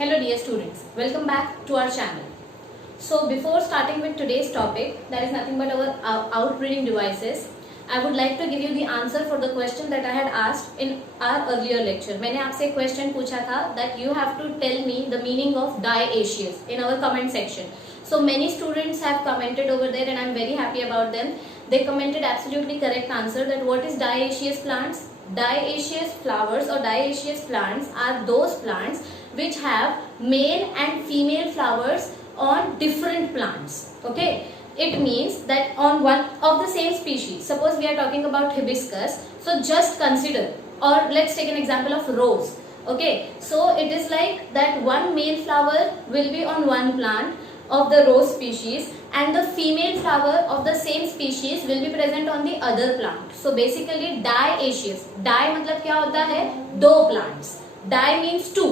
Hello dear students, welcome back to our channel. So before starting with today's topic, that is nothing but our outbreeding devices, I would like to give you the answer for the question that I had asked in our earlier lecture. मैंने आपसे एक question पूछा था that you have to tell me the meaning of dioecious in our comment section. So many students have commented over there and I am very happy about them. They commented absolutely correct answer that what is dioecious plants? Dioecious flowers or dioecious plants are those plants which have male and female flowers on different plants. Okay, it means that on one of the same species, suppose we are talking about hibiscus, so just consider, or let's take an example of rose. Okay, so it is like that one male flower will be on one plant of the rose species and the female flower of the same species will be present on the other plant. So basically dioecious, di मतलब क्या होता है, दो plants, di means two.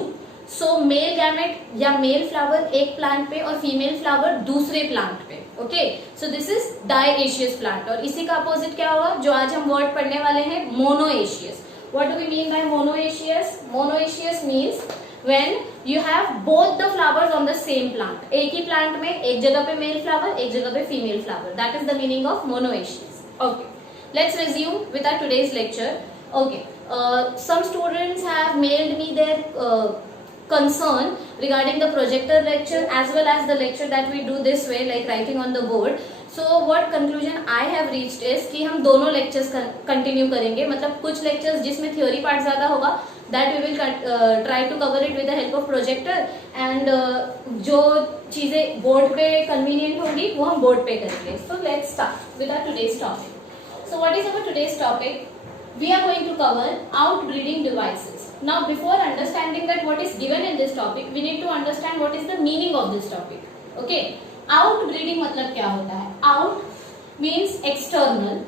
So male gamete या male flower एक plant पे और female flower दूसरे प्लांट पे. Okay, so this is dioecious plant. और इसी का अपोजिट क्या होगा जो आज हम वर्ड पढ़ने वाले हैं, monoecious. What do we mean by monoecious? Monoecious means when you have both the flowers on the same plant. एक ही प्लांट में एक जगह पे मेल फ्लावर, एक जगह पे female flower. That is the meaning of monoecious. Okay, let's resume with our today's lecture. Okay, some students have mailed me their concern regarding the projector lecture as well as the lecture that we do this way, like writing on the board. So what conclusion I have reached is कि हम दोनों lectures continue करेंगे. मतलब कुछ lectures जिसमें theory part ज़्यादा होगा, that we will try to cover it with the help of projector, and जो चीजें board पे convenient होंगी वो हम board पे करेंगे. So let's start with our today's topic. So what is our today's topic? We are going to cover outbreeding devices. Now before understanding that what is given in this topic, we need to understand what is the meaning of this topic. Okay, outbreeding मतलब क्या होता है? Out means external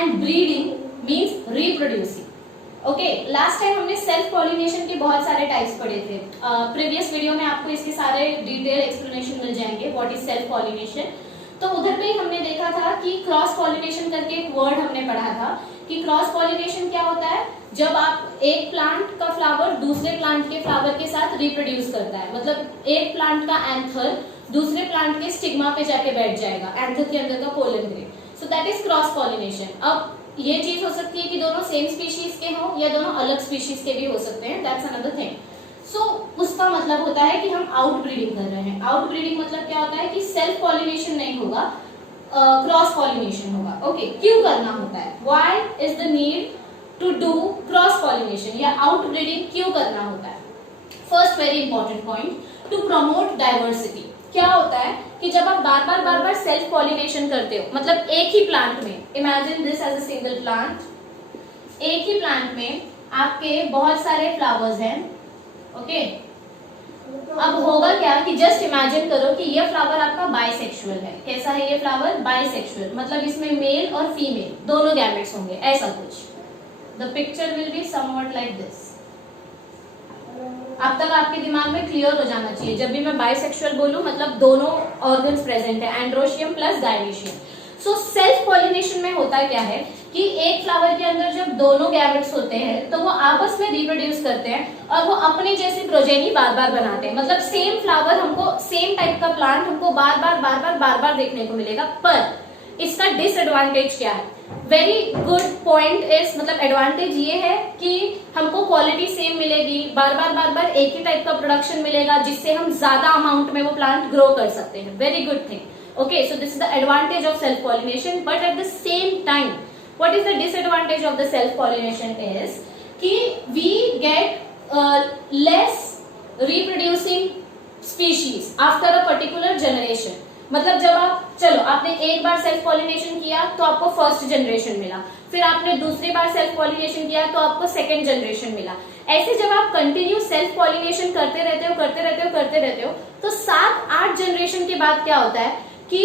and breeding means reproducing. Okay, last time हमने self pollination के बहुत सारे types पढ़े थे. Previous video में आपको इसके सारे detailed explanation मिल जाएंगे. What is self pollination? तो उधर पे हमने देखा था कि क्रॉस पॉलिनेशन करके एक वर्ड हमने पढ़ा था कि क्रॉस पॉलिनेशन क्या होता है, जब आप एक प्लांट का फ्लावर दूसरे प्लांट के फ्लावर के साथ रिप्रोड्यूस करता है. मतलब एक प्लांट का एंथर दूसरे प्लांट के स्टिग्मा पे जाके बैठ जाएगा, एंथर के अंदर का pollen grain. So that is cross pollination. अब ये चीज हो सकती है कि दोनों सेम स्पीशीज के हों या दोनों अलग स्पीशीज के भी हो सकते हैं. That's another thing. सो उसका मतलब होता है कि हम आउटब्रीडिंग कर रहे हैं. आउटब्रीडिंग मतलब क्या होता है कि सेल्फ पॉलिनेशन नहीं होगा, क्रॉस पॉलिनेशन होगा. ओके, क्यों करना होता है? Why is the need to do cross pollination या आउटब्रीडिंग क्यों करना होता है? First very important point, to promote diversity. क्या होता है कि जब आप बार बार सेल्फ पॉलिनेशन करते हो, मतलब एक ही प्लांट में, imagine this as a single plant, एक ही प्लांट में आपके बहुत सारे फ्लावर्स हैं. ओके, अब होगा क्या कि जस्ट इमेजिन करो कि ये फ्लावर आपका बाइसेक्सुअल है. कैसा है ये फ्लावर? बाइसेक्सुअल, मतलब इसमें मेल और फीमेल दोनों गैमेट्स होंगे, ऐसा कुछ. The picture will be somewhat like this. अब तक आपके दिमाग में क्लियर हो जाना चाहिए, जब भी मैं बाइसेक्सुअल बोलूं मतलब दोनों ऑर्गन्स प्रेजेंट है, androecium plus gynoecium. So self pollination में होता क्या है कि एक फ्लावर के अंदर जब दोनों गैमेट्स होते हैं तो वो आपस में रिप्रोड्यूस करते हैं और वो अपनी जैसी प्रोजेनी बार बार बनाते हैं. मतलब सेम फ्लावर हमको, सेम टाइप का प्लांट हमको बार बार देखने को मिलेगा. पर इसका डिसएडवांटेज क्या है? वेरी गुड पॉइंट इज, मतलब एडवांटेज ये है कि हमको क्वालिटी सेम मिलेगी, बार बार एक ही टाइप का प्रोडक्शन मिलेगा जिससे हम ज्यादा अमाउंट में वो प्लांट ग्रो कर सकते हैं. Very good thing. Okay, so this is the advantage of self pollination, but at the same time what is the disadvantage of the self pollination is कि we get less reproducing species after a particular generation. मतलब जब आप, चलो आपने एक बार self pollination किया तो आपको फर्स्ट जनरेशन मिला, फिर आपने दूसरी बार सेल्फ पॉलिनेशन किया तो आपको सेकेंड जनरेशन मिला. ऐसे जब आप कंटिन्यू सेल्फ पॉलिनेशन करते रहते हो तो 7-8 जनरेशन के बाद क्या होता है कि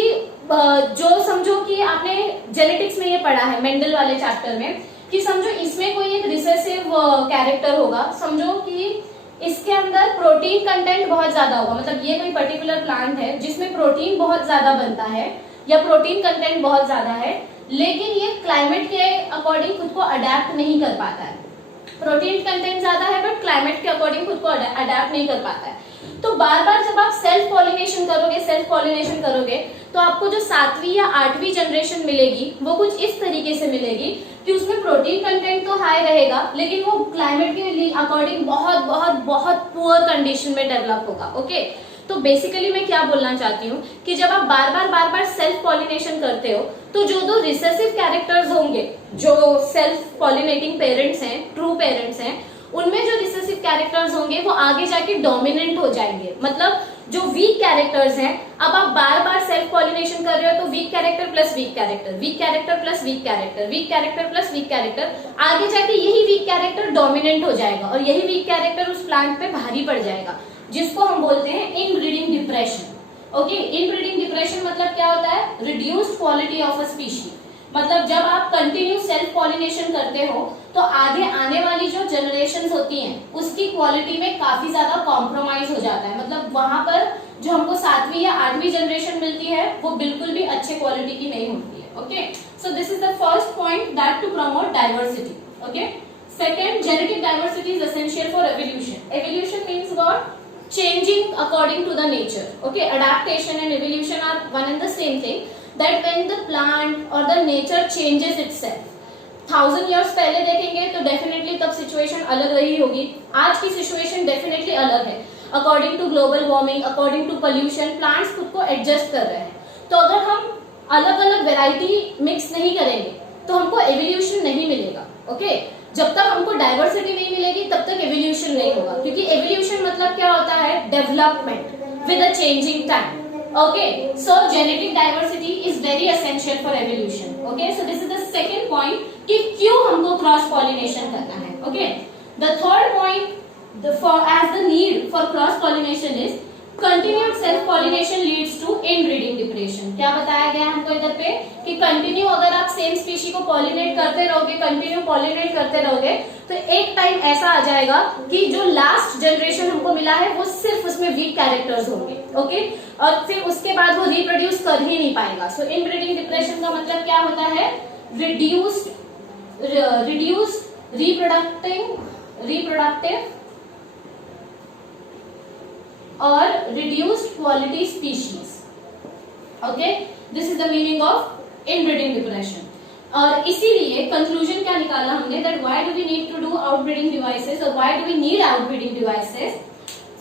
जो समझो कि आपने जेनेटिक्स में ये पढ़ा है मेंडल वाले चैप्टर में, कि समझो इसमें कोई एक रिसेसिव कैरेक्टर होगा. समझो कि इसके अंदर प्रोटीन कंटेंट बहुत ज्यादा होगा, मतलब ये कोई पर्टिकुलर प्लांट है जिसमें प्रोटीन बहुत ज्यादा बनता है या प्रोटीन कंटेंट बहुत ज्यादा है, लेकिन ये क्लाइमेट के अकॉर्डिंग खुद को अडेप्ट नहीं कर पाता है. प्रोटीन कंटेंट ज्यादा है बट क्लाइमेट के अकॉर्डिंग खुद को अडेप्ट नहीं कर पाता है. तो बार बार जब आप सेल्फ पॉलिनेशन करोगे तो आपको जो 7वीं या 8वीं जनरेशन मिलेगी वो कुछ इस तरीके से मिलेगी कि उसमें प्रोटीन कंटेंट तो हाई रहेगा, लेकिन वो क्लाइमेट के अकॉर्डिंग बहुत बहुत बहुत पुअर कंडीशन में डेवलप होगा। ओके, तो बेसिकली मैं क्या बोलना चाहती हूँ कि जब आप बार बार सेल्फ पॉलिनेशन करते हो तो जो दो रिसेसिव कैरेक्टर्स होंगे, जो सेल्फ पॉलिनेटिंग पेरेंट्स हैं, ट्रू पेरेंट्स हैं, उनमें जो रिसेसिव कैरेक्टर्स होंगे वो आगे जाके डोमिनेंट हो जाएंगे। मतलब जो वीक कैरेक्टर्स हैं, अब आप बार बार सेल्फ पॉलिनेशन कर रहे हो तो week character plus week character, week character plus week character, week character plus week character, आगे जाके यही वीक कैरेक्टर डोमिनेंट हो जाएगा और यही वीक कैरेक्टर उस प्लांट पे भारी पड़ जाएगा, जिसको हम बोलते हैं inbreeding depression. Okay, inbreeding depression मतलब क्या होता है? Reduced quality of a species. मतलब जब आप कंटिन्यू सेल्फ पॉलिनेशन करते हो तो आगे आने वाली जो जनरेशंस होती हैं उसकी क्वालिटी में काफी ज्यादा कॉम्प्रोमाइज हो जाता है। मतलब वहां पर जो हमको 7वीं या 8वीं जनरेशन मिलती है वो बिल्कुल भी अच्छे क्वालिटी की नहीं होती है। Okay, so this is the first point, that to promote diversity. Okay, second, genetic diversity is essential for evolution. Evolution means what? Changing according to the nature. Okay, adaptation and evolution are one and the same thing. That when the plant or the nature changes itself, 1000 years पहले देखेंगे तो definitely तब situation अलग रही होगी, आज की situation definitely अलग है। According to global warming, according to pollution, plants खुद को एडजस्ट कर रहे हैं। तो अगर हम अलग अलग वेराइटी मिक्स नहीं करेंगे तो हमको एवोल्यूशन नहीं मिलेगा। ओके, जब तक हमको डाइवर्सिटी नहीं मिलेगी तब तक एवोल्यूशन नहीं होगा, क्योंकि एवोल्यूशन मतलब क्या होता है? Development with a changing time. Okay, so genetic diversity is very essential for evolution. Okay, so this is the second point कि क्यों हमको क्रॉस पॉलिनेशन करना है। Okay, the third point for as the need for cross pollination is continued self pollination leads to inbreeding depression. क्या बताया गया हमको इधर पे कि कंटिन्यू अगर आप सेम स्पीशी को पॉलिनेट करते रहोगे, कंटिन्यू पॉलिनेट करते रहोगे तो एक टाइम ऐसा आ जाएगा कि जो लास्ट जनरेशन हमको मिला है वो सिर्फ उसमें वीक कैरेक्टर्स होंगे। ओके, और फिर उसके बाद वो रिप्रोड्यूस कर ही नहीं पाएगा। सो इनब्रीडिंग डिप्रेशन का मतलब क्या होता है? रिड्यूस्ड रिप्रोडक्टिव और reduced quality species. Okay, this is the meaning of inbreeding depression. और इसीलिए कंक्लूजन क्या निकाला हमने? that why do we need to do outbreeding devices or why do we need outbreeding devices?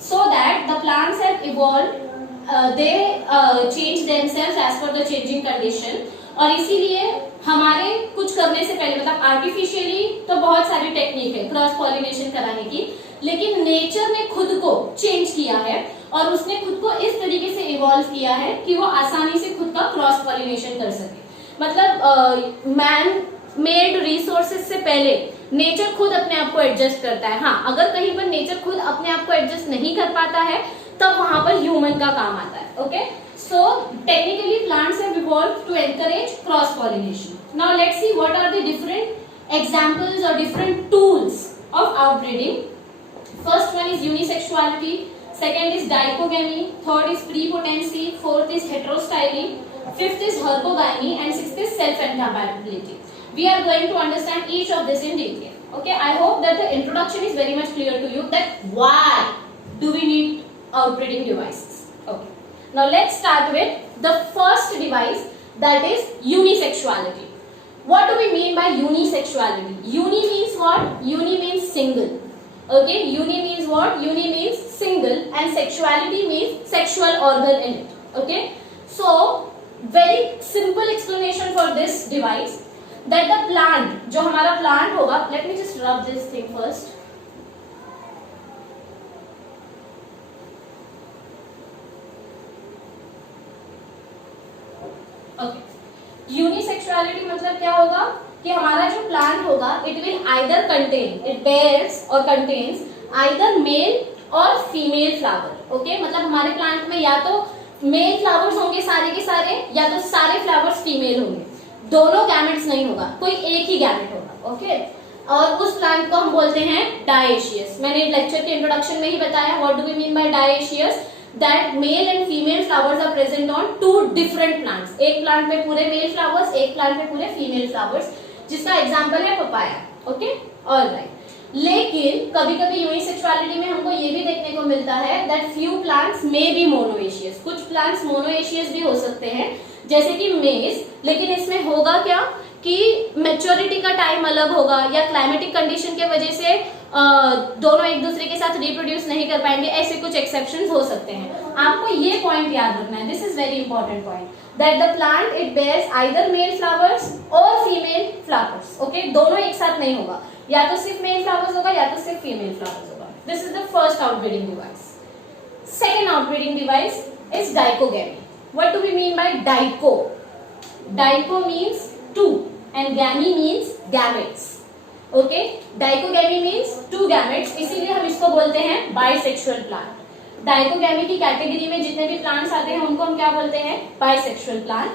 So that the plants have evolved, they change themselves as per the changing condition. और इसीलिए हमारे कुछ करने से पहले, मतलब आर्टिफिशियली तो बहुत सारी टेक्निक है क्रॉस पॉलिनेशन कराने की, लेकिन नेचर ने खुद को चेंज किया है और उसने खुद को इस तरीके से इवॉल्व किया है कि वो आसानी से खुद का क्रॉस पॉलिनेशन कर सके। मतलब मैन मेड रिसोर्सेज से पहले नेचर खुद अपने आप को एडजस्ट करता है। हाँ, अगर कहीं पर नेचर खुद अपने आप को एडजस्ट नहीं कर पाता है तब वहां पर ह्यूमन का काम आता है। Okay, so technically plants have evolved to encourage cross pollination. Now let's see what are the different examples or different tools of outbreeding. First one is unisexuality, second is dichogamy, third is prepotency, fourth is heterostyly, fifth is herpogamy and sixth is self-incompatibility. We are going to understand each of this in detail. Okay, I hope that the introduction is very much clear to you that why do we need outbreeding devices. Okay. Now let's start with the first device, that is unisexuality. What do we mean by unisexuality? Uni means what? Uni means single. Okay, uni means what? Uni means single and sexuality means sexual organ in it. Okay, so very simple explanation for this device, that the plant, जो हमारा plant होगा, let me just rub this thing first. Unisexuality मतलब क्या होगा कि हमारा जो plant होगा it will either contain, it bears और कंटेन्स आइदर मेल और फीमेल फ्लावर। ओके, मतलब हमारे प्लांट में या तो मेल फ्लावर्स होंगे सारे के सारे, या तो सारे फ्लावर्स फीमेल होंगे, दोनों गैमेट्स नहीं होगा, कोई एक ही गैमेट होगा। ओके, और उस प्लांट को हम बोलते हैं डायेशियस। मैंने लेक्चर के इंट्रोडक्शन में ही बताया what do we mean by dioecious, that male and female flowers are present on two different plants. एक प्लांट में पूरे मेल फ्लावर्स, एक प्लांट में पूरे फीमेल फ्लावर्स, जिसका एग्जांपल है पपाया। Okay, alright. लेकिन कभी कभी यूनिसेक्सुअलिटी में हमको ये भी देखने को मिलता है that few plants may be monoecious, कुछ प्लांट्स मोनोएशियस भी हो सकते हैं जैसे कि मेज। लेकिन इसमें होगा क्या कि मैच्योरिटी का टाइम अलग होगा या क्लाइमेटिक कंडीशन के वजह से दोनों एक दूसरे के साथ रिप्रोड्यूस नहीं कर पाएंगे, ऐसे कुछ एक्सेप्शंस हो सकते हैं। आपको ये पॉइंट याद रखना है, this is very important point, that the plant it bears either male flowers और फीमेल फ्लावर्स। ओके, दोनों एक साथ नहीं होगा, या तो सिर्फ मेल फ्लावर्स होगा या तो सिर्फ फीमेल फ्लावर्स होगा। This is the first outbreeding device. Second outbreeding device is dichogamy. What do we mean by dicho? Dicho means two and gamy means gametes. Okay, dichogamy means two gametes, इसीलिए हम इसको बोलते हैं bisexual plant. Dichogamy की category में जितने भी plants आते हैं उनको हम क्या बोलते हैं? Bisexual plant.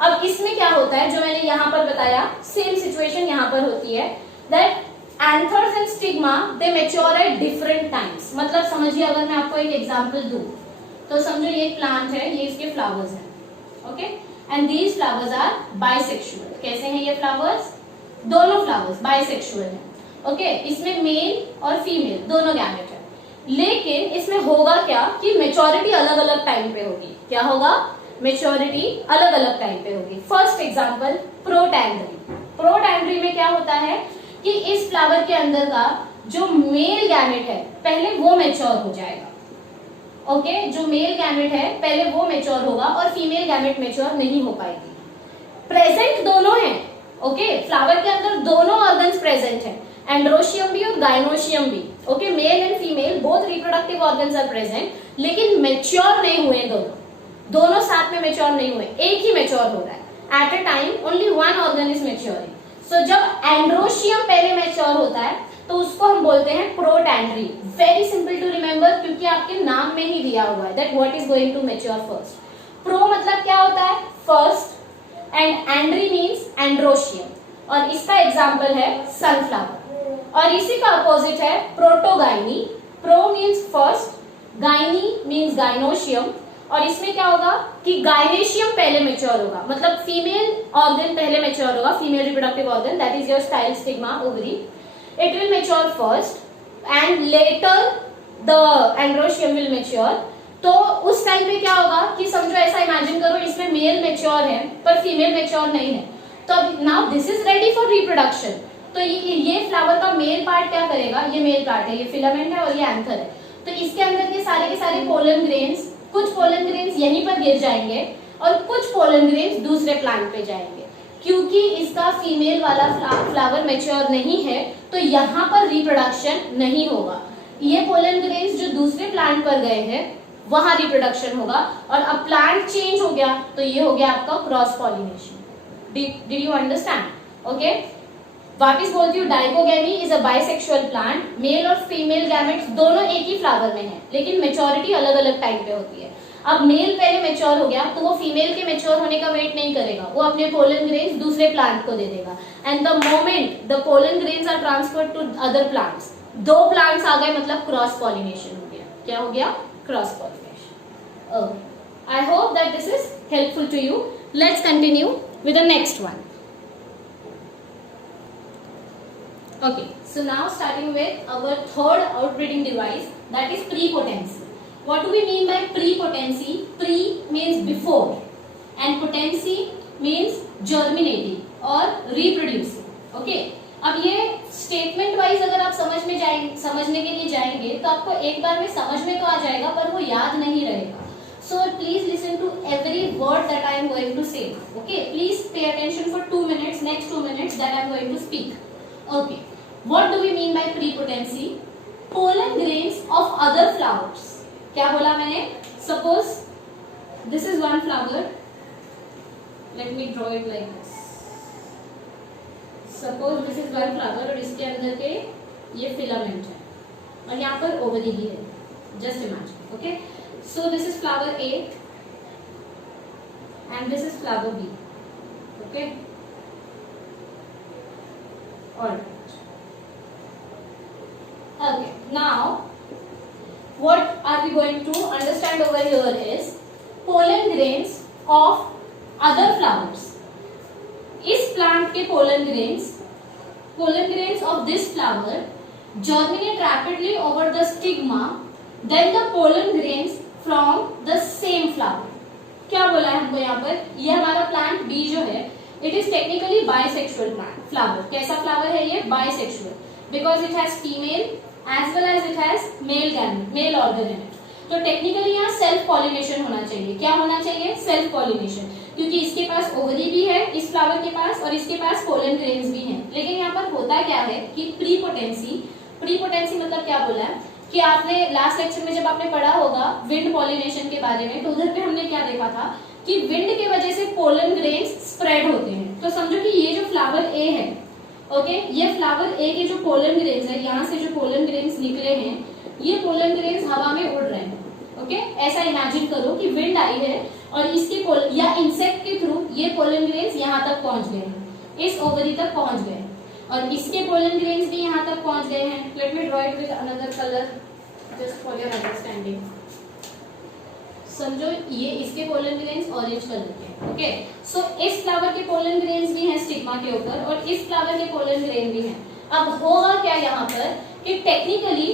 अब इसमें क्या होता है, जो मैंने यहाँ पर बताया, सेम सिचुएशन यहाँ पर होती है, that anthers and stigma they mature at different times. मतलब समझिए, अगर मैं आपको एक एग्जांपल दूं तो समझो ये प्लांट है, ये इसके फ्लावर्स हैं, okay, and these flowers are bisexual. कैसे हैं ये फ्लावर्स? दोनों फ्लावर्स बाइसेक्सुअल हैं। ओके, इसमें मेल और फीमेल दोनों गैमेट है, लेकिन इसमें होगा क्या कि मेच्योरिटी अलग अलग टाइम पे होगी। क्या होगा? मेच्योरिटी अलग अलग टाइम पे होगी। First example, प्रोटैंड्री। प्रोटैंड्री में क्या होता है कि इस फ्लावर के अंदर का जो मेल गैमेट है पहले वो मेच्योर हो जाएगा। ओके, जो मेल गैमेट है पहले वो मेच्योर होगा और फीमेल गैमेट मेच्योर नहीं हो पाएगी। प्रेजेंट दोनों हैं, ओके, फ्लावर के अंदर दोनों ऑर्गन्स प्रेजेंट हैं, एंड्रोशियम भी और गाइनोशियम भी। Okay, male and female both reproductive organs are present, लेकिन मेच्योर नहीं हुए दोनों साथ में मेच्योर नहीं हुए, एक ही मेच्योर हो रहा है। At a time only one organ is maturing. So जब एंड्रोशियम पहले मेच्योर होता है तो उसको हम बोलते हैं प्रोटैंड्री। वेरी सिंपल टू रिमेंबर, क्योंकि आपके नाम में ही दिया हुआ है that what is going to mature first. Pro मतलब क्या होता है? First, and Andriy means androecium, और इसका एग्जाम्पल है सनफ्लावर। और इसी का अपोजिट है protogyny. Pro means first, gynae means gynoecium, और इसमें क्या होगा कि गाइनेशियम पहले मेच्योर होगा, मतलब फीमेल ऑर्गन पहले मेच्योर होगा, female reproductive organ, that is your style stigma ovary. It will mature first and later the androecium will mature। तो उस टाइम पे क्या होगा कि समझो, ऐसा इमेजिन करो, इसमें मेल मेच्योर है पर फीमेल मेच्योर नहीं है, तो अब now this is ready for reproduction. तो ये फ्लावर का मेल पार्ट क्या करेगा? ये मेल पार्ट है, ये फिलामेंट है और ये एंथर है। तो इसके अंदर के सारे पोलन ग्रेन्स, कुछ पोलन ग्रेन्स यहीं पर गिर जाएंगे और कुछ पोलन ग्रेन्स दूसरे प्लांट पे जाएंगे। क्योंकि इसका फीमेल वाला फ्लावर मैच्योर नहीं है तो यहाँ पर रिप्रोडक्शन नहीं होगा। ये पोलन ग्रेन्स जो दूसरे प्लांट पर गए हैं वहां रिप्रोडक्शन होगा, और अब प्लांट चेंज हो गया तो ये हो गया आपका cross pollination. Did you understand? Okay, वापिस बोलती हूँ, dichogamy is a bisexual plant. Mail और फीमेल गैमेट्स दोनों एक ही फ्लावर में है, लेकिन मेच्योरिटी अलग अलग टाइम पे होती है। अब मेल पहले मेच्योर हो गया तो वो फीमेल के मेच्योर होने का वेट नहीं करेगा, वो अपने पोलन ग्रेन्स दूसरे प्लांट को दे देगा, and the moment the pollen grains are transferred to other plants, दो प्लांट्स आ गए, मतलब क्रॉस पॉलिनेशन हो गया। क्या हो गया? Cross pollination. I hope that this is helpful to you. Let's continue with the next one. Okay, so now starting with our third outbreeding device, that is prepotency. What do we mean by prepotency? Pre means before and potency means germinating or reproducing. Okay, अब ये statement wise अगर आप समझने के लिए जाएंगे तो आपको एक बार में समझ में तो आ जाएगा पर वो याद नहीं रहेगा। So please listen to every word that I am going to say. Okay, please pay attention for 2 minutes, next 2 minutes that I am going to speak. Okay, what do we mean by prepotency? Pollen grains of other flowers. क्या बोला मैंने? Suppose this is one flower. Let me draw it like this. Suppose this is one flower और इसके अंदर के ये filament है और यहाँ पर ovary भी है. Just imagine. Okay. So this is flower A and this is flower B. Okay. Alright. Okay, now what are we going to understand over here is pollen grains of other flowers. इस plant के pollen grains of this flower germinate rapidly over the stigma than the pollen grains from the same flower. क्या बोला है हमको यहाँ पर, ये हमारा प्लांट बी जो है it is technically bisexual plant flower. कैसा फ्लावर है ये, bisexual, because it has female as well as it has mail organ in it. तो टेक्निकली यहाँ सेल्फ पॉलिनेशन होना चाहिए. क्या होना चाहिए, सेल्फ पॉलिनेशन, क्योंकि इसके पास ओवरी भी है इस फ्लावर के पास और इसके पास पोलन ग्रेन्स भी हैं. लेकिन यहाँ पर होता क्या है कि प्रीपोटेंसी मतलब क्या बोला है कि आपने लास्ट लेक्चर में जब आपने पढ़ा होगा विंड पॉलिनेशन के बारे में, तो उधर पे हमने क्या देखा था कि विंड की वजह से पोलन ग्रेन्स स्प्रेड होते हैं. तो समझो कि ये जो फ्लावर ए है, ओके, ये फ्लावर ए के जो पोलन ग्रेन्स है, यहाँ से जो पोलन ग्रेन्स निकले हैं, ये पोलन ग्रेन्स हवा में उड़ रहे हैं. ओके, ऐसा इमेजिन करो कि विंड आई है और इसके या इंसेक्ट के थ्रू ये पोलन ग्रेन्स यहाँ तक पहुंच गए हैं, इस ओवरी तक पहुंच गए हैं, और इसके पोलन ग्रेन्स भी यहाँ तक पहुंच गए हैं. Let me draw it with another colour just for your understanding. समझो ये इसके पोलन ग्रेन्स ऑरेंज कलर के. ओके, सो इस फ्लावर के पोलन ग्रेन्स भी हैं स्टिग्मा के ऊपर और इस फ्लावर के पोलन ग्रेन भी हैं. अब होगा क्या यहाँ पर कि टेक्निकली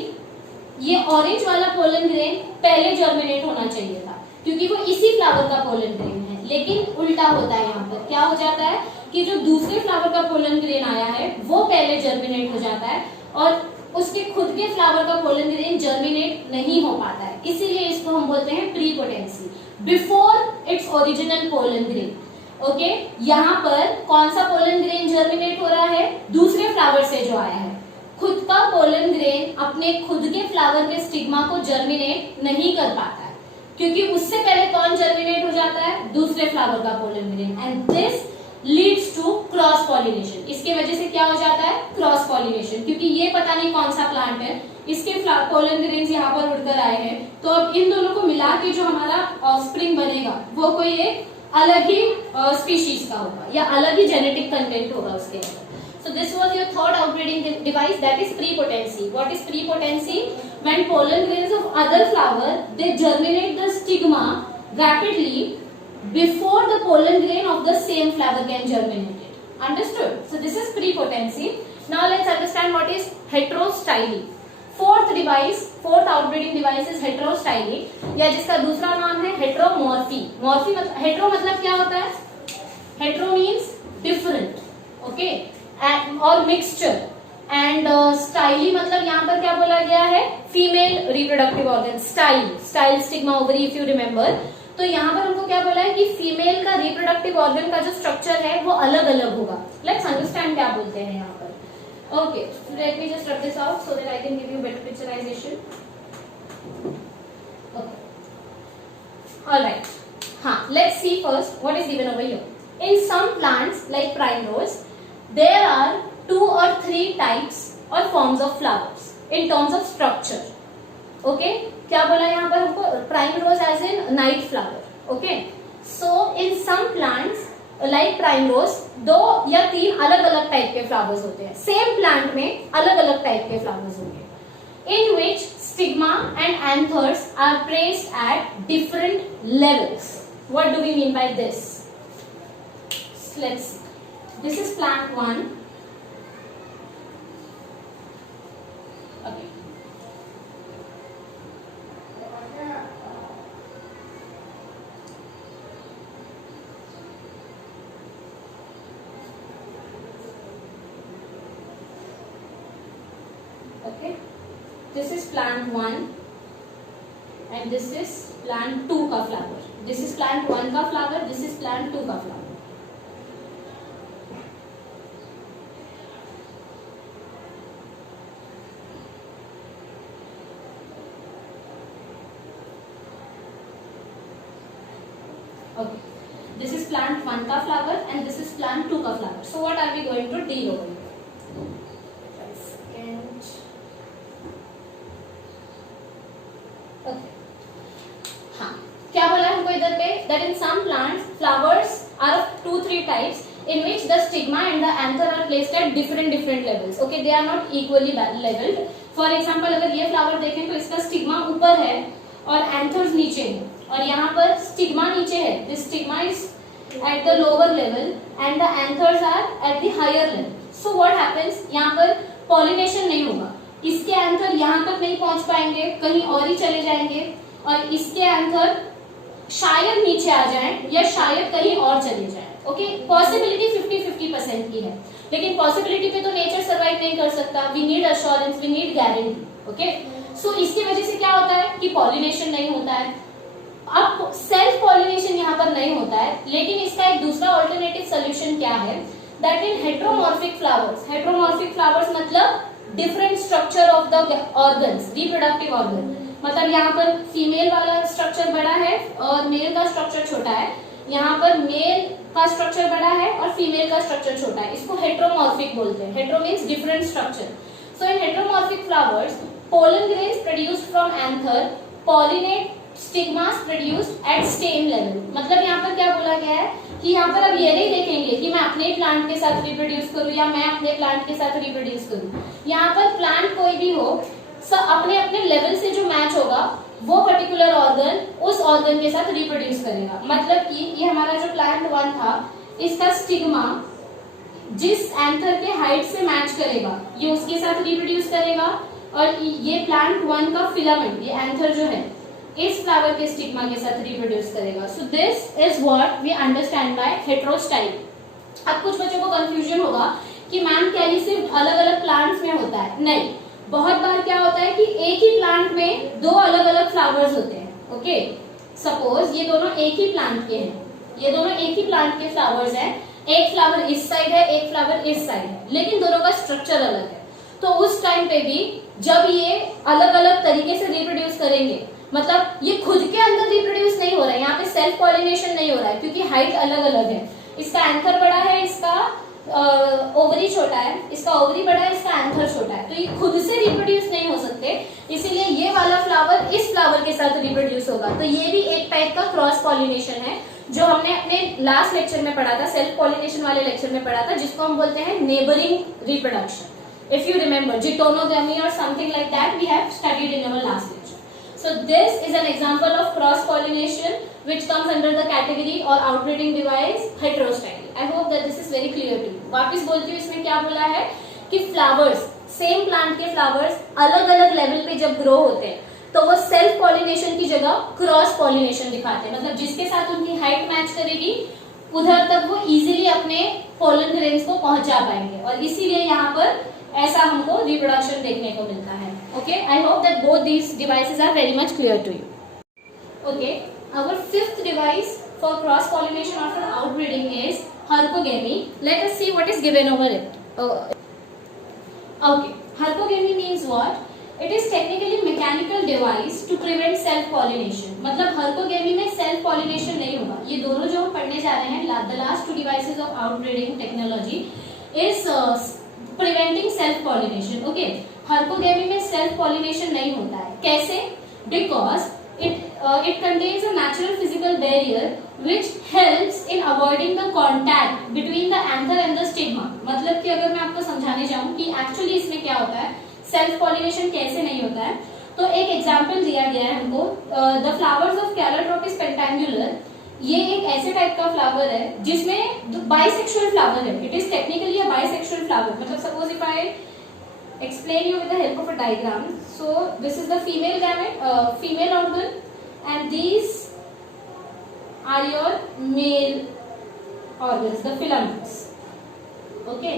ये ऑरेंज वाला पोलन ग्रेन पहले जर्मिनेट होना चाहिए था क्योंकि वो इसी फ्लावर का पोलन ग्रेन है, लेकिन उल्टा होता है. यहाँ पर क्या हो जाता है कि जो दूसरे फ्लावर का पोलन ग्रेन आया है वो पहले जर्मिनेट हो जाता है और उसके खुद के फ्लावर का पोलन ग्रेन जर्मिनेट नहीं हो पाता है. इसीलिए इसको हम बोलते हैं prepotency, before its original pollen grain. Okay, यहाँ पर कौन सा पोलन ग्रेन जर्मिनेट हो रहा है, दूसरे फ्लावर से जो आया है. खुद का पोलन ग्रेन अपने खुद के फ्लावर के स्टिग्मा को जर्मिनेट नहीं कर पाता है क्योंकि उससे पहले कौन जर्मिनेट हो जाता है, दूसरे फ्लावर का pollen grain. And this leads to cross pollination. इसके वजह से क्या हो जाता है, क्रॉस पॉलिनेशन, क्योंकि ये पता नहीं कौन सा प्लांट है, इसके पोलन ग्रेन्स यहाँ पर उड़कर आए हैं, तो अब इन दोनों को मिला के जो हमारा ऑफस्प्रिंग बनेगा वो कोई एक अलग ही स्पीशीज का होगा या अलग ही जेनेटिक कंटेंट होगा उसके अंदर. So this was your third outbreeding device, that is prepotency. What is prepotency? When pollen grains of other flower they germinate the stigma rapidly before the pollen grain of the same flower can germinate it. Understood? So this is prepotency. Now let's understand what is heterostyly. Fourth outbreeding device is heterostyly, या जिसका दूसरा नाम है heteromorphy. Morphy मतलब hetero मतलब क्या होता है, hetero means different, okay, और मिक्सचर. एंड स्टाइली मतलब यहाँ पर क्या बोला गया है, female reproductive organ. Style stigma ovary if you remember. तो यहाँ पर हमको क्या बोला है कि फीमेल का रिप्रोडक्टिव ऑर्गन का जो स्ट्रक्चर है वो अलग अलग होगा. लेट्स अंडरस्टैंड क्या बोलते हैं यहाँ पर. Okay, let me just rub this out so that I can give you better picturisation. Alright, हाँ, let's see first what is given over here. In some plants like primrose there are 2 or 3 types or forms of flowers in terms of structure. Okay, क्या बोला यहाँ पर हमको, primrose as in night flower. Okay, so in some plants like primrose 2 या 3 अलग अलग type के flowers होते हैं. सेम प्लांट में अलग अलग टाइप के फ्लावर्स होंगे, in which stigma and anthers are placed at different levels. What do we mean by this? Let's see. This is plant 1. Okay. Okay. This is plant 1 and this is plant 2 का flower. This is plant 1 का flower. This is plant 2 का flower. Okay, this is plant 1 का flower and this is plant 2 का flower. So what are we going to deal over here? Second. Okay. हाँ, क्या बोला हमको इधर पे? That in some plants flowers are of 2-3 types in which the stigma and the anther are placed at different levels. Okay, they are not equally leveled. For example, अगर ये flower देखें तो इसका stigma ऊपर है और anthers नीचे है और यहाँ पर स्टिग्मा नीचे है. This stigma is at the lower level and the anthers are at the higher level. So what happens, यहाँ पर पॉलिनेशन नहीं होगा. इसके एंथर यहाँ तक नहीं पहुंच पाएंगे, कहीं और ही चले जाएंगे, और इसके एंथर शायद नीचे आ जाएं या शायद कहीं और चले जाएं। ओके, पॉसिबिलिटी 50-50% की है, लेकिन पॉसिबिलिटी पे तो नेचर सर्वाइव नहीं कर सकता। We need assurance, we need guarantee. Okay, so इसकी वजह से क्या होता है कि पॉलिनेशन नहीं होता है। अब सेल्फ पॉलिनेशन यहाँ पर नहीं होता है, लेकिन इसका एक दूसरा ऑल्टरनेटिव सोल्यूशन क्या है, that in heteromorphic flowers. Heteromorphic flowers मतलब different structure of the organs, reproductive organ. मतलब यहाँ पर फीमेल वाला स्ट्रक्चर बड़ा है और मेल का स्ट्रक्चर छोटा है, यहाँ पर मेल का स्ट्रक्चर बड़ा है और फीमेल का स्ट्रक्चर छोटा है। इसको हेट्रोमॉर्फिक बोलते हैं। Hetero means different structure. So in heteromorphic flowers, pollen grains produced from anther pollinate stigmas produced at stem level. मतलब यहाँ पर क्या बोला गया है कि यहाँ पर अब ये नहीं देखेंगे कि मैं अपने प्लांट के साथ रिप्रोड्यूस करूँ या मैं अपने प्लांट के साथ रिप्रोड्यूस करूँ। यहाँ पर प्लांट कोई भी हो, सब अपने अपने लेवल से जो मैच होगा वो पर्टिकुलर ऑर्गन उस ऑर्गन के साथ रिप्रोड्यूस करेगा। मतलब कि ये हमारा जो प्लांट 1 था, इसका स्टिग्मा जिस एंथर के हाइट से मैच करेगा ये उसके साथ रिप्रोड्यूस करेगा, और ये प्लांट 1 का फिलामेंट, ये एंथर जो है, इस फ्लावर के स्टिग्मा के साथ रिप्रोड्यूस करेगा। So this is what we understand by heterostyle. अब कुछ बच्चों को कंफ्यूजन होगा कि मैम क्या ये सिर्फ अलग अलग प्लांट्स में होता है? नहीं, बहुत बार क्या होता है कि एक ही प्लांट में 2 अलग अलग फ्लावर्स होते हैं। ओके, सपोज ये दोनों एक ही प्लांट के हैं, ये दोनों एक ही प्लांट के फ्लावर्स हैं। एक फ्लावर इस साइड है, एक फ्लावर इस साइड है, लेकिन दोनों का स्ट्रक्चर अलग है। तो उस टाइम पे भी जब ये अलग अलग तरीके से रिप्रोड्यूस करेंगे, मतलब ये खुद के अंदर रिप्रोड्यूस नहीं हो रहा है, यहाँ पे सेल्फ पॉलिनेशन नहीं हो रहा है, क्योंकि हाइट अलग अलग है। इसका एंथर बड़ा है, इसका ओवरी छोटा है, इसका ओवरी बड़ा है, इसका एंथर छोटा है, तो ये खुद से रिप्रोड्यूस नहीं हो सकते। इसीलिए ये वाला फ्लावर इस फ्लावर के साथ रिप्रोड्यूस होगा। तो ये भी एक टाइप का क्रॉस पॉलिनेशन है, जो हमने अपने लास्ट लेक्चर में पढ़ा था, सेल्फ पॉलिनेशन वाले लेक्चर में पढ़ा था, जिसको हम बोलते हैं neighbouring reproduction. If you remember, geitonogamy और something like that we have studied in our last lecture. So this is an example of cross pollination which comes under the category or outbreeding device heterostyle. I hope that this is very clear to you. वापिस बोलती हूँ, इसमें क्या बोला है कि flowers, same plant के flowers अलग अलग लेवल पे जब ग्रो होते हैं तो वो सेल्फ पॉलिनेशन की जगह क्रॉस पॉलिनेशन दिखाते हैं। मतलब जिसके साथ उनकी हाइट मैच करेगी उधर तक वो इजीली अपने पोलन ग्रेन्स को पहुंचा पाएंगे, और इसीलिए यहाँ पर ऐसा हमको रिप्रोडक्शन देखने को मिलता है। Okay, I hope that both these devices are very much clear to you. Okay, our 5th device for cross pollination or for outbreeding is hercogamy. Let us see what is given over it. Okay, hercogamy means what? It is technically mechanical device to prevent self pollination. मतलब hercogamy में self pollination नहीं होगा। ये दोनों जो हम पढ़ने जा रहे हैं, the last 2 devices of outbreeding technology is preventing self pollination. Okay, hercogamy में self pollination नहीं होता है। कैसे? Because it contains a natural physical barrier which helps in avoiding the contact between the anther and the stigma. मतलब कि अगर मैं आपको समझाने जाऊं कि एक्चुअली इसमें क्या होता है, सेल्फ पॉलिनेशन कैसे नहीं होता है, तो एक एग्जाम्पल दिया गया है हमको। The flowers of Calotropis pentangular, ये एक ऐसे टाइप का फ्लावर है जिसमें बाइसेक्सुअल फ्लावर है। It is technically a bisexual flower. मतलब suppose if I explain you with the help of a diagram. So this is the female gamete, female organ, and these are your male organs, the filaments. Okay.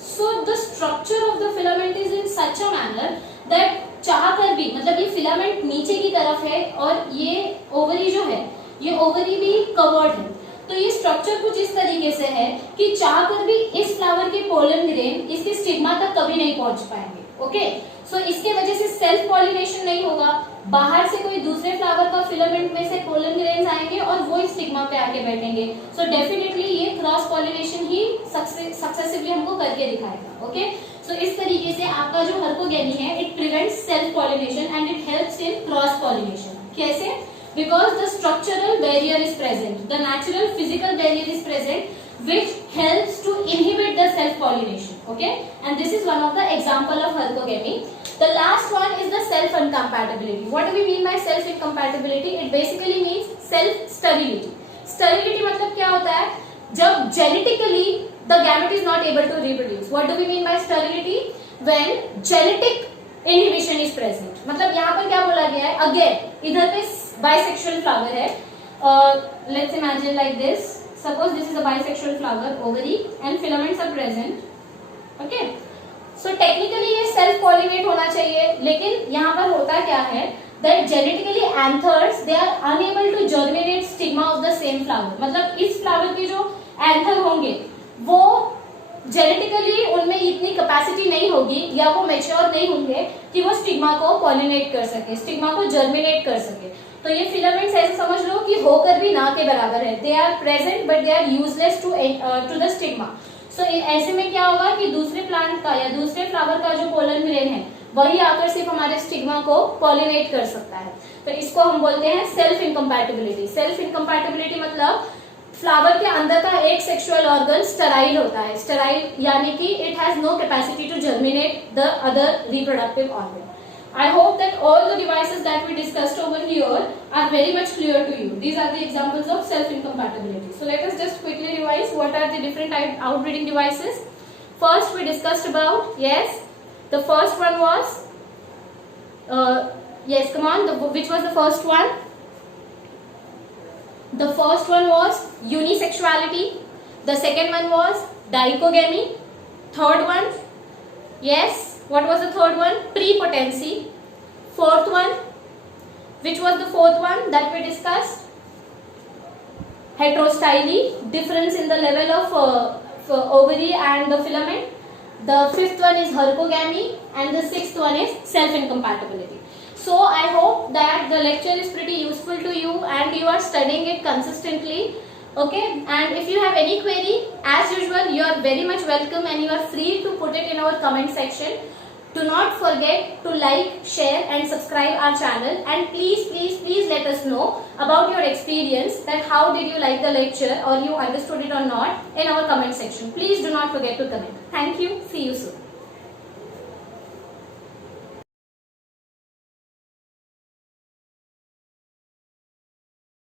So the structure of the filament is in such a manner that चाह कर भी, मतलब ये filament नीचे की तरफ है और ये ओवरी जो है, ये ओवरी भी कवर्ड है। तो ये स्ट्रक्चर कुछ इस तरीके से है कि चाह कर भी इस फ्लावर के पोलन ग्रेन इसके स्टिग्मा तक कभी नहीं पहुंच पाएंगे। ओके, सो इसके वजह से सेल्फ पॉलिनेशन नहीं होगा। बाहर से कोई दूसरे फ्लावर का फिलामेंट में से पोलन ग्रेन्स आएंगे और वो इस स्टिग्मा पे आके बैठेंगे। सो डेफिनेटली ये क्रॉस पॉलिनेशन ही सक्सेसिवली हमको करके दिखाएगा। ओके, सो इस तरीके से आपका जो hercogamy है, it prevents self pollination and it helps in cross pollination. कैसे? Because the structural barrier is present, the natural physical barrier is present, which helps to inhibit the self pollination. Okay, and this is one of the example of hercogamy. The last one is the self incompatibility. What do we mean by self incompatibility? It basically means self sterility. Sterility मतलब क्या होता है? जब genetically the gamete is not able to reproduce. What do we mean by sterility? When genetic inhibition is present. मतलब यहाँ पर क्या बोला गया है? Again इधर पे bisexual flower है. Let's imagine like this. Suppose this is a bisexual flower, ovary and filaments are present. Okay. So technically ये self pollinate होना चाहिए, लेकिन यहाँ पर होता क्या है? That genetically anthers they are unable to germinate stigma of the same flower. मतलब इस flower के जो anther होंगे वो जेनेटिकली उनमें इतनी कैपेसिटी नहीं होगी या वो मैच्योर नहीं होंगे कि वो स्टिग्मा को पॉलिनेट कर सके, स्टिग्मा को जर्मिनेट कर सके. तो ये फिलामेंट्स ऐसे समझ लो कि होकर भी ना के बराबर है. They are present but they are useless to the stigma. So ऐसे में क्या होगा कि दूसरे प्लांट का या दूसरे फ्लावर का जो पोलन ग्रेन है वही आकर सिर्फ हमारे स्टिग्मा को पॉलिनेट कर सकता है. तो इसको हम बोलते हैं सेल्फ इनकम्पैटिबिलिटी. सेल्फ इनकम्पैटिबिलिटी मतलब फ्लावर के अंदर का एक सेक्सुअल ऑर्गन स्टेराइल होता है. स्टेराइल यानी कि it has no capacity to germinate the other reproductive organ. I hope that all the devices that we discussed over here are very much clear to you. These are the examples of self incompatibility. So let us just quickly revise what are the different outbreeding devices. First we discussed about, yes, the first one was yes, come on, which was the first one? The first one was unisexuality. The second one was dichogamy. Third one, yes, what was the third one? Prepotency. Fourth one, which was the fourth one that we discussed? Heterostyly, difference in the level of ovary and the filament. The fifth one is hercogamy and the sixth one is self-incompatibility. So I hope that the lecture is pretty useful to you and you are studying it consistently. Okay, and if you have any query, as usual, you are very much welcome and you are free to put it in our comment section. Do not forget to like, share and subscribe our channel, and please let us know about your experience, that how did you like the lecture or you understood it or not in our comment section. Please do not forget to comment. Thank you. See you soon.